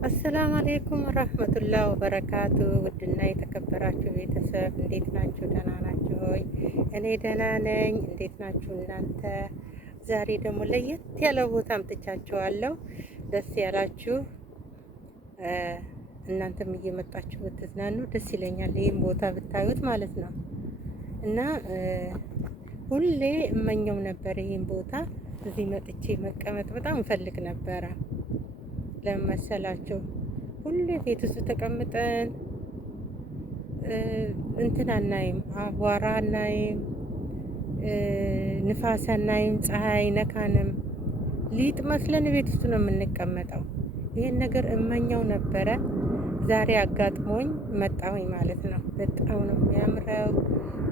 አሰላሙ አሌይኩም ወረህመቱላህ ወበረካቱ። ውድና የተከበራችሁ ቤተሰብ እንዴት ናችሁ? ደህና ናችሁ ሆይ? እኔ ደህና ነኝ። እንዴት ናችሁ እናንተ? ዛሬ ደግሞ ለየት ያለ ቦታ አምጥቻችኋለሁ። ደስ ያላችሁ እናንተም እየመጣችሁ ብትዝናኑ ደስ ይለኛል። ይህም ቦታ ብታዩት ማለት ነው። እና ሁሌ እመኘው ነበር ይህን ቦታ እዚህ መጥቼ መቀመጥ በጣም እፈልግ ነበረ። ለምን መሰላችሁ? ሁሌ ቤት ውስጥ ተቀምጠን እንትን አናይም፣ አቧራ አናይም፣ ንፋስ አናይም፣ ፀሐይ አይነካንም። ሊጥ መስለን ቤት ውስጥ ነው የምንቀመጠው። ይህን ነገር እመኘው ነበረ። ዛሬ አጋጥሞኝ መጣሁኝ ማለት ነው። በጣም ነው የሚያምረው፣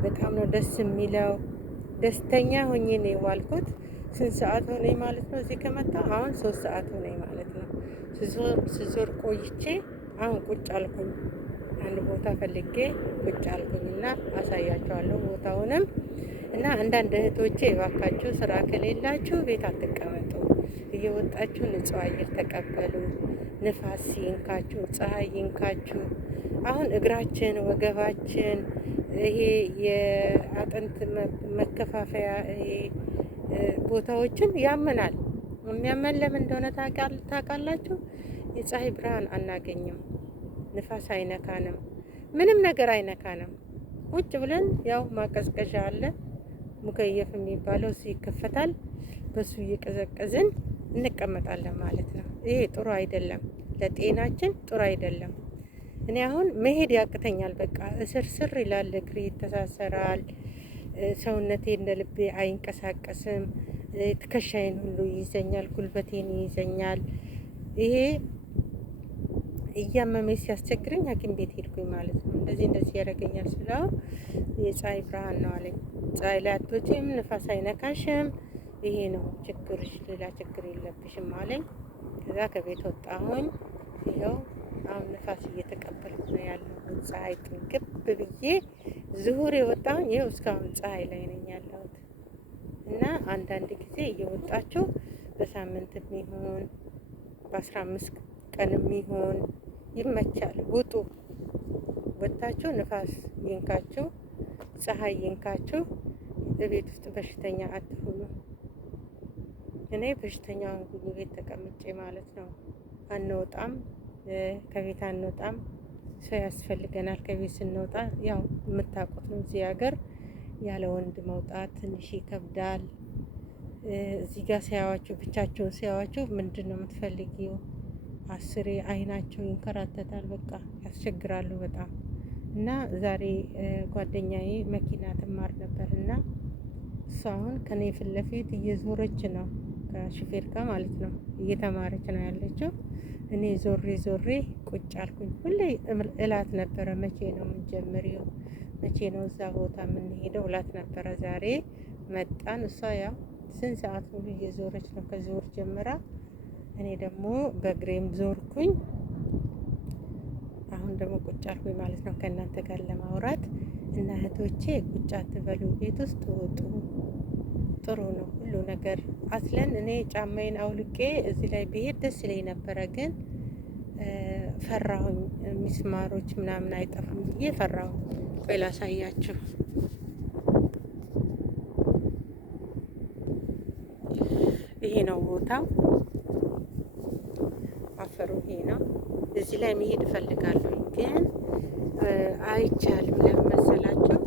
በጣም ነው ደስ የሚለው። ደስተኛ ሆኜ ነው የዋልኩት። ስንት ሰዓት ሆነኝ ማለት ነው? እዚህ ከመጣ አሁን 3 ሰዓት ሆነኝ ማለት ነው። ስዞር ቆይቼ አሁን ቁጭ አልኩኝ። አንድ ቦታ ፈልጌ ቁጭ አልኩኝ እና አሳያቸዋለሁ ቦታውንም። እና አንዳንድ እህቶቼ እባካችሁ ስራ ከሌላችሁ ቤት አትቀመጡ፣ እየወጣችሁ ንጹህ አየር ተቀበሉ። ንፋስ ይንካችሁ፣ ፀሐይ ይንካችሁ። አሁን እግራችን፣ ወገባችን፣ ይሄ የአጥንት መከፋፈያ ቦታዎችን ያመናል። የሚያመን ለምን እንደሆነ ታውቃላችሁ? የፀሐይ ብርሃን አናገኝም፣ ንፋስ አይነካንም፣ ምንም ነገር አይነካንም። ቁጭ ብለን ያው ማቀዝቀዣ አለ፣ ሙከየፍ የሚባለው እሱ ይከፈታል። በሱ እየቀዘቀዝን እንቀመጣለን ማለት ነው። ይሄ ጥሩ አይደለም፣ ለጤናችን ጥሩ አይደለም። እኔ አሁን መሄድ ያቅተኛል። በቃ እስር ይላል፣ እግሬ ይተሳሰራል፣ ሰውነቴ እንደ ልቤ አይንቀሳቀስም። ትከሻዬን ሁሉ ይይዘኛል፣ ጉልበቴን ይይዘኛል። ይሄ እያመመኝ ሲያስቸግረኝ ሐኪም ቤት ሄድኩኝ ማለት ነው። እንደዚህ ያደርገኛል ስለው የፀሐይ ብርሃን ነው አለኝ። ፀሐይ ላይ አትወጪም፣ ንፋስ አይነካሽም፣ ይሄ ነው ችግርሽ፣ ሌላ ችግር የለብሽም አለኝ። ከዛ ከቤት ወጣሁኝ። ይኸው አሁን ንፋስ እየተቀበልኩ ነው ያለው። ፀሐይ ጥንቅብ ብዬ ዙሁር የወጣሁኝ ይኸው እስካሁን ፀሐይ ላይ ነኝ ያለሁት። እና አንዳንድ ጊዜ እየወጣችሁ በሳምንት የሚሆን በ15 ቀን የሚሆን ይመቻል፣ ውጡ። ወጥታችሁ ንፋስ ይንካችሁ፣ ፀሐይ ይንካችሁ። በቤት ውስጥ በሽተኛ አትሁኑ። እኔ በሽተኛ ሆንኩኝ ቤት ተቀምጬ ማለት ነው። አንወጣም፣ ከቤት አንወጣም። ሰው ያስፈልገናል። ከቤት ስንወጣ ያው የምታውቁት ነው፣ እዚህ ሀገር ያለ ወንድ መውጣት ትንሽ ይከብዳል። እዚህ ጋር ሲያዋችሁ፣ ብቻቸውን ሲያዋችሁ ምንድን ነው የምትፈልጊው? አስሬ አይናቸው ይንከራተታል። በቃ ያስቸግራሉ በጣም። እና ዛሬ ጓደኛዬ መኪና ትማር ነበር እና እሷ አሁን ከኔ ፊት ለፊት እየዞረች ነው፣ ከሹፌር ጋር ማለት ነው፣ እየተማረች ነው ያለችው። እኔ ዞሬ ቁጭ አልኩኝ። ሁሌ እላት ነበረ መቼ ነው የምንጀምሪው? መቼ ነው እዛ ቦታ የምንሄደው እላት ነበረ። ዛሬ መጣን። እሷ ያው ስንት ሰዓት ሙሉ እየዞረች ነው ከዞር ጀምራ። እኔ ደግሞ በእግሬም ዞርኩኝ። አሁን ደግሞ ቁጭ አልኩኝ ማለት ነው ከእናንተ ጋር ለማውራት። እና እህቶቼ ቁጭ አትበሉ፣ ቤት ውስጥ ውጡ። ጥሩ ነው ሁሉ ነገር። አስለን እኔ ጫማዬን አውልቄ እዚህ ላይ ብሄድ ደስ ይለኝ ነበረ፣ ግን ፈራሁኝ። ሚስማሮች ምናምን አይጠፉም ብዬ ፈራሁ። ቆይ ላሳያችሁ። ይሄ ነው ቦታው፣ አፈሩ ይሄ ነው። እዚህ ላይ መሄድ እፈልጋለሁ፣ ግን አይቻልም። ለምን መሰላችሁ?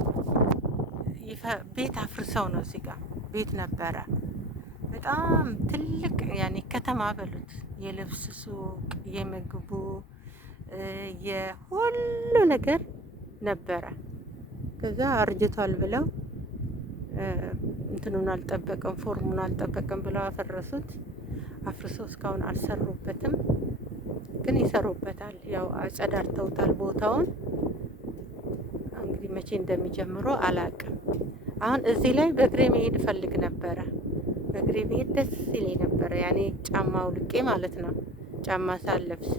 ቤት አፍርሰው ነው። እዚህ ጋር ቤት ነበረ፣ በጣም ትልቅ ያኔ ከተማ በሉት፣ የልብስ ሱቅ፣ የምግቡ፣ የሁሉ ነገር ነበረ። ከዛ አርጅቷል ብለው እንትኑን አልጠበቀም፣ ፎርሙን አልጠበቀም ብለው አፈረሱት። አፍርሰው እስካሁን አልሰሩበትም፣ ግን ይሰሩበታል። ያው አጸዳርተውታል ቦታውን። እንግዲህ መቼ እንደሚጀምሩ አላቅም። አሁን እዚህ ላይ በእግሬ መሄድ እፈልግ ነበረ። በእግሬ መሄድ ደስ ይለኝ ነበረ፣ ያኔ ጫማ አውልቄ ማለት ነው፣ ጫማ ሳለብስ።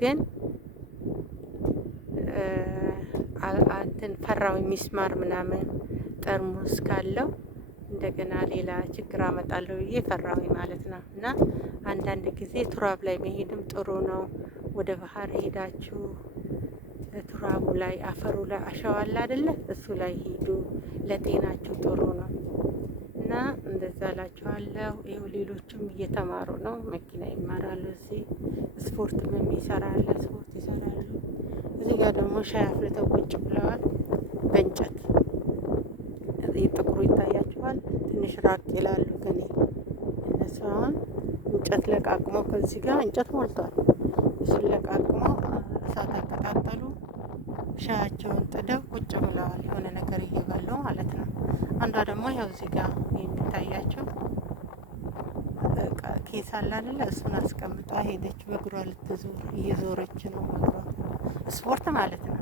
ግን እንትን ፈራው፣ ሚስማር ምናምን ጠርሙስ ካለው እንደገና ሌላ ችግር አመጣለሁ ብዬ ፈራሁኝ ማለት ነው። እና አንዳንድ ጊዜ ቱራብ ላይ መሄድም ጥሩ ነው። ወደ ባህር ሄዳችሁ ቱራቡ ላይ አፈሩ ላይ አሸዋ አለ አይደለ? እሱ ላይ ሂዱ፣ ለጤናችሁ ጥሩ ነው። እና እንደዛ እላችኋለሁ። ይኸው ሌሎችም እየተማሩ ነው፣ መኪና ይማራሉ። እዚህ ስፖርትም የሚሰራለ ስፖርት ይሰራሉ። እዚህ ጋር ደግሞ ሻይ አፍልተው ቁጭ ብለዋል በእንጨት። ጥቁሩ ይታያችኋል፣ ትንሽ ራቅ ይላሉ ከኔ። እነሱ አሁን እንጨት ለቃቅሞ ከዚህ ጋር እንጨት ሞልቷል። እሱን ለቃቅሞ እሳት አቀጣጠሉ፣ ሻያቸውን ጥደው ቁጭ ብለዋል። የሆነ ነገር እየበሉ ማለት ነው። አንዷ ደግሞ ያው እዚህ ጋር የሚታያቸው ኬስ አለ አይደለ? እሱን አስቀምጣ ሄደች። በእግሯ ልትዞር እየዞረች ነው። በእግሯ ስፖርት ማለት ነው።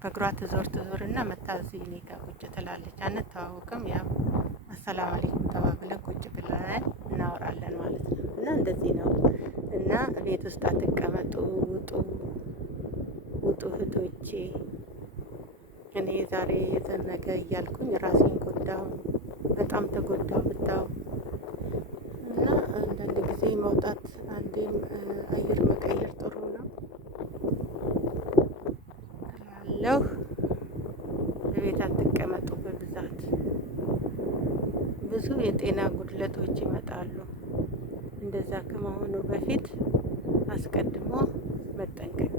በእግሯ ትዞርና መታዚ እኔ ጋር ቁጭ ትላለች። አንተዋወቅም፣ ያው አሰላም አለይኩም ተባብለን ቁጭ ብለን እናወራለን ማለት ነው። እና እንደዚህ ነው። እና ቤት ውስጥ አትቀመጡ፣ ውጡ ውጡ እህቶቼ። እኔ ዛሬ የዘነገ እያልኩኝ ራሴን ጎዳሁ፣ በጣም ተጎዳሁ ብታው። እና አንዳንድ ጊዜ መውጣት፣ አንዴም አየር መቀየር ጥሩ ነው እላለሁ። በቤት አትቀመጡ በብዛት፣ ብዙ የጤና ጉድለቶች ይመጣሉ። እንደዛ ከመሆኑ በፊት አስቀድሞ መጠንቀቅ